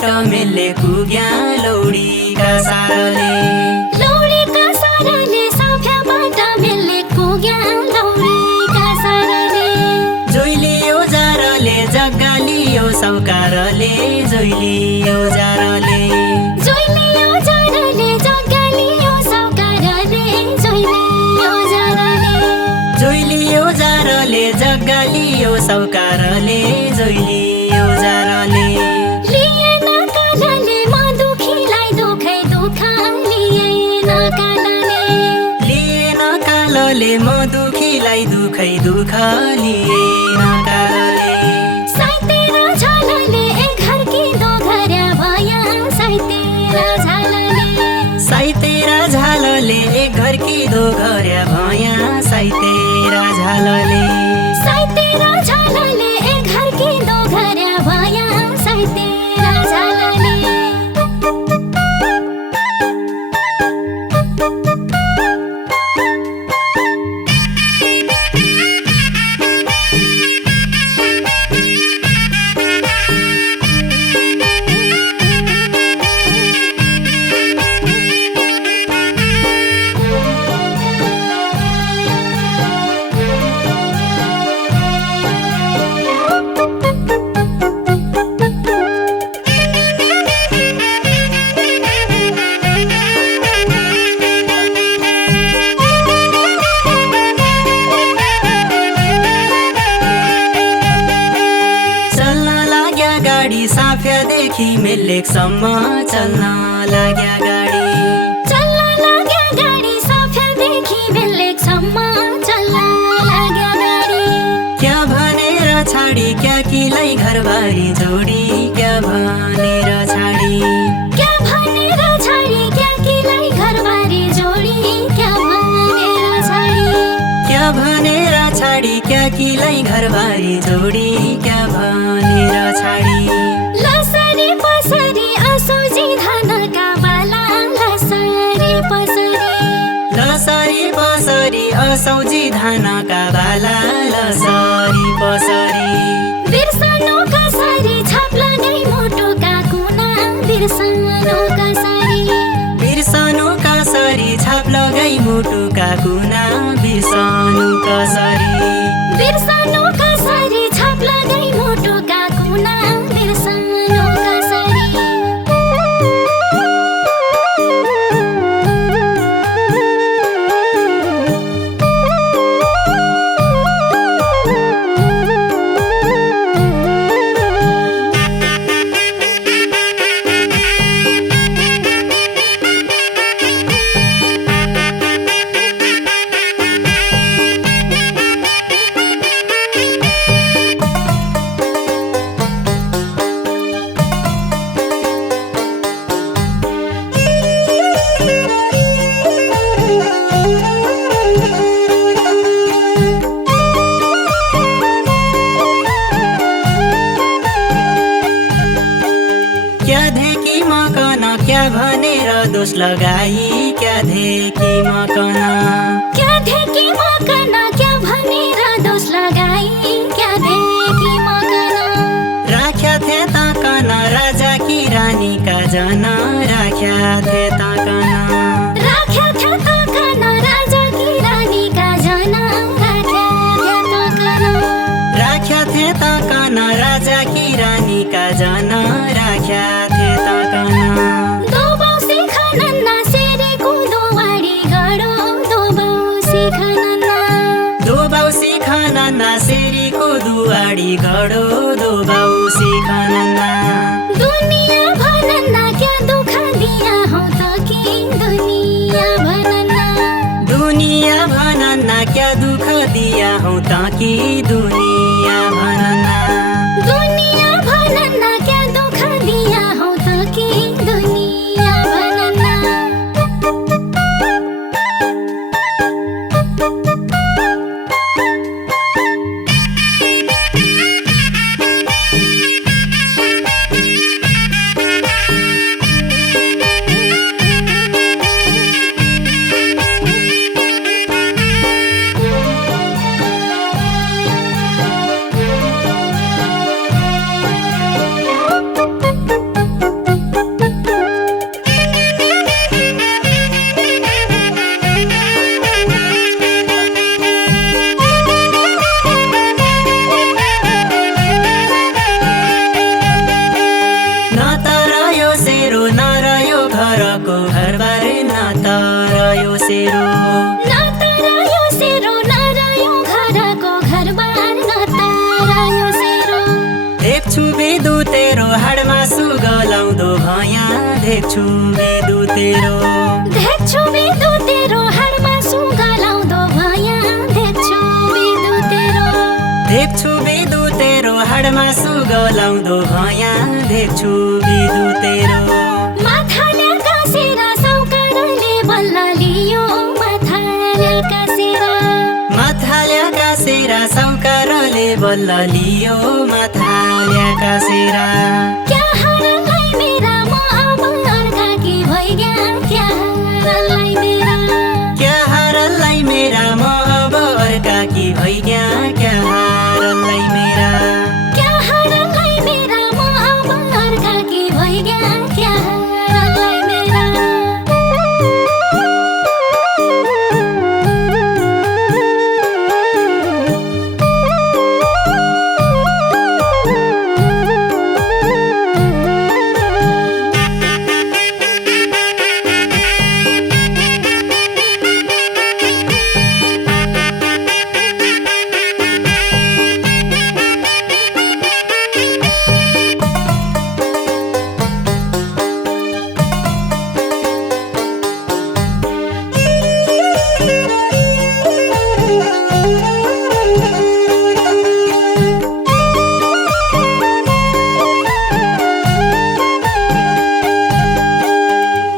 बाट मेले पुग्या लौडीका सारले साफ्याबाट मेले पुग्या लौडीका सारले जोइलियो जारले जग्गा लियो सौकारले जोइलियो जारले जग्गा लियो सौकारले जोइलियो जारले जग्गा लियो सौकारले जोइलियो जारले लिएन कालले म दुखीलाई दुखै दुख लिएन कालले म दुखीलाई दुखै दुख लिएन कालले साइतेर झालले एक घरकी दो घर्या भया साइतेर झालले एक घरकी दो घर्या भया साइतेर झालले एक घरकी दो घर्या भया साइतेर झालले साफ्यादेखि मेलेकसम्म चल्न लाग्या गाडी साफ्यादेखि मेलेकसम्म चल्न लाग्या गाडी क्या भनेर छाडी क्या किलाई घरबारी जोडी क्या भनेर छाडी क्या किलाई घरबारी जोडी क्या भनेर छाडी क्या किलाई घरबारी जोडी क्या भनेर छाडी लसरी पसरी असोजी धानका बाला लसरी पसरी असौजी धानका बाला लसरी पसरी बिर्सनु कसरी छाप्ला नै मुटुका कुना बिर्सनु कसरी छाप लगाई मुटुका कुना बिर्सनु कसरी छाप लगाई मुटुका कुना बिर्सनु कसरी क्या भनेर दोष लगाई क्या धेकी मकन क्या भनेर दोष लगाई क्या धेकी मकन राख्या थे ताकन राजा की रानी का जन राख्या थे ताकन राजा की रानी का जन राख्या थे ताकन राजा की रानी का जन राख्या थे ताकन सेरीको दुवाडी गडो दोबाउ सिखनन्ना दुनिया भनन्ना क्या दुख दिया हौ त कि दुनिया भनन्ना क्या दुख दिया हौ त कि दुनिया भनन्ना क्या दुख दिया हौ त कि दुनिया भनन्ना रह्यो सेरो नतरायो सेरो नरह्यो घरको घरबार नतरायो सेरो देख्छु बेदु तेरो हाडमा सुगलाउँदो भया देख्छु बेदु तेरो देख्छु बिदु तेरो हाडमा सुगलाउँदो भया देख्छु बिदु तेरो देख्छु बेदु तेरो हाडमा सुगलाउँदो भया देख्छु बेदु तेरो माथाले कासेर साउकारले बल्ल लियो माथाले कासेर माथाल्या कासेरा साउकारले बल्ल लियो माथाल्या कासेरा क्या हारलाई मेरा म अब अर्काकी भइग्या क्या हारलाई मेरा क्या हारलाई मेरा म अब अर्काकी भइग्या क्या हारलाई मेरा क्या हारलाई मेरा म अब अर्काकी भइग्या क्या हारलाई मेरा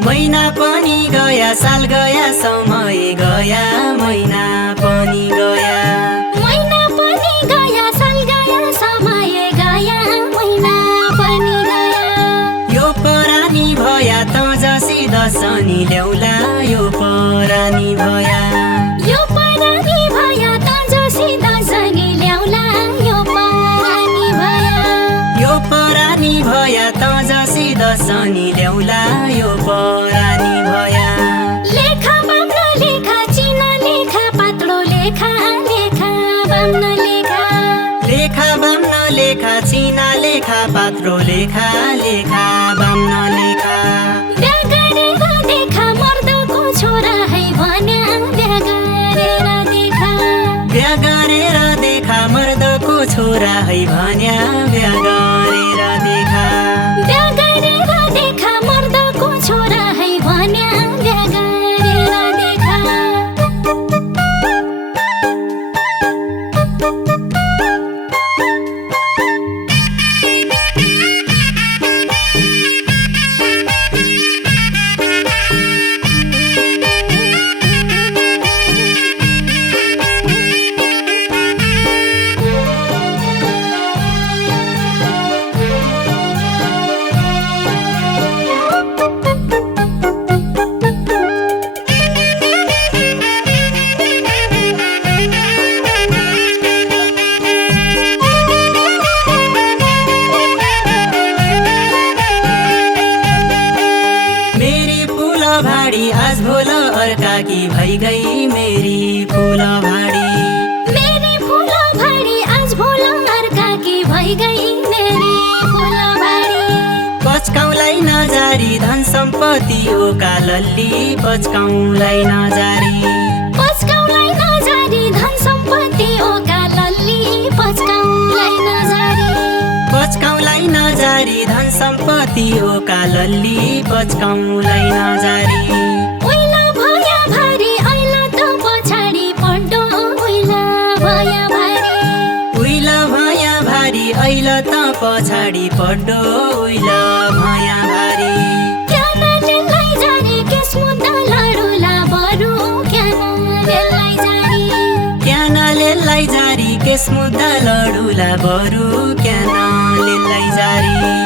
महिना पनि गया साल गया समय गया महिना पनि गया महिना पनि गया साल गया समय गया महिना पनि गया यो परानी भया त जसी दसनी ल्याउला यो परानी भया यो परानी भया त जोसी दसनी ल्याउला यो परानी भया यो परानी भया त जसी दसनी ल्याउला यो परानी भया लेखा बाम्न लेखा चिना लेखा पातलो लेखा लेखा बाम्न लेखा लेखा बाम्न लेखा चिना लेखा पात्रो लेखा लेखा बाम्न लेखा बिहा गरेर देखा मर्दको छोरा है भन्या बिहा गरेर देखा बिहा गरेर देखा मर्दको छोरा है भन्या बिहा गरेर देखा बिहा गरेर देखा मर्दको छोरा है भन्या बिहा गरेर देखा भाडी आज भोल अर्काकी भइ गई मेरी फूल भाडी मेरी फूल भाडी आज भोल अर्काकी भइ गई मेरी फूल भाडी पचकाउलाई नजारी धन सम्पत्ति ओका लल्ली पचकाउलाई नजारी पचकाउलाई नजारी धन सम्पत्ति ओका लल्ली पचकाउलाई नजारी पचकाउलाई नजारी धन सम्पत्ति ओका लल्ली पचकाउलाई नजारी उइला भया भारी ऐला त पछाडि पड्डो उइला भया भारी उइला भया भारी ऐला त पछाडि पड्डो उइला भया भारी क्यानाले लैजारी केस मुद्दा लडुला बरु क्यानाले लैजारी क्यानाले लैजारी केस मुद्दा लडुला बरु क्यानाले लैजारी